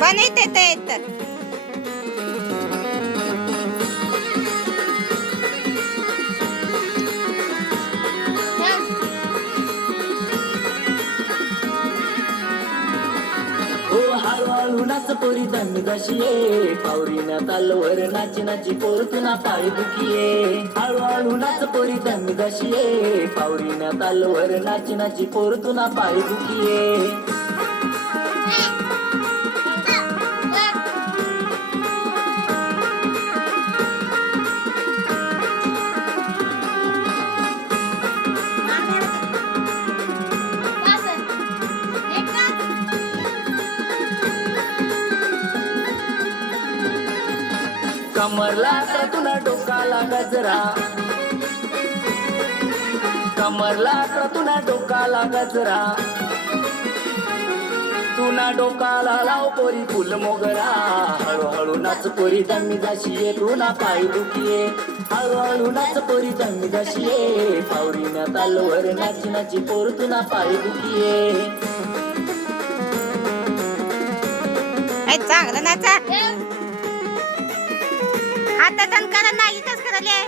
बनवता येतं. हळूहळू नाच पोरी दमी दशिये पावरीना तालवर नाची नाची पोर तुना पाय दुखिये. हळूहळू नाच पोरी दमी दशिये पावरीना तालवर नाची नाची पोर तुना पाय दुखिये. कमरला तर तुला डोकाला गजरा, कमरला तर तुला डोकाला गजरा, तुना डोकाला लाव पोरी फुल मोगरा. हळूहळू नाच पोरी दमी दाशिये तुना पाय दुखिये. हळूहळू नाच पोरी दमी दाशिये पावरीना तालवर नाची नाची पोर तुना पाय दुखिये. चांगलं नाचा. हातात करा नाही इथंच करायले.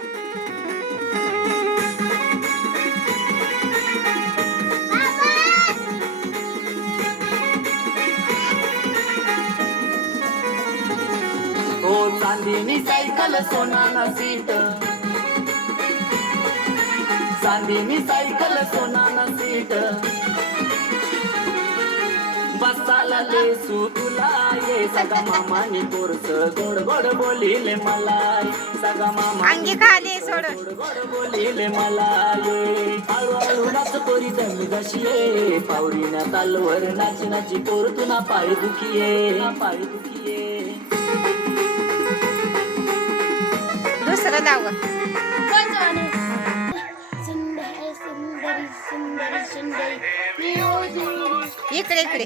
हो चांदीनी सायकल सोनाना सीट, चांदीनी सायकल सोनाना सीट, बसाला लेसू तुला ये. सगा मामानी कोरस गोड गोड बोलिले मला, सगा मामा अंगी खाली सोड. गोड गोड बोलिले मला ये. हळूहळू नाच पोरी दमी दशिये पावरीना तालवर नाची नाची पोर तुना पाय दुखिये. पाय दुखिये. दुसरं लाव. इकडे इकडे.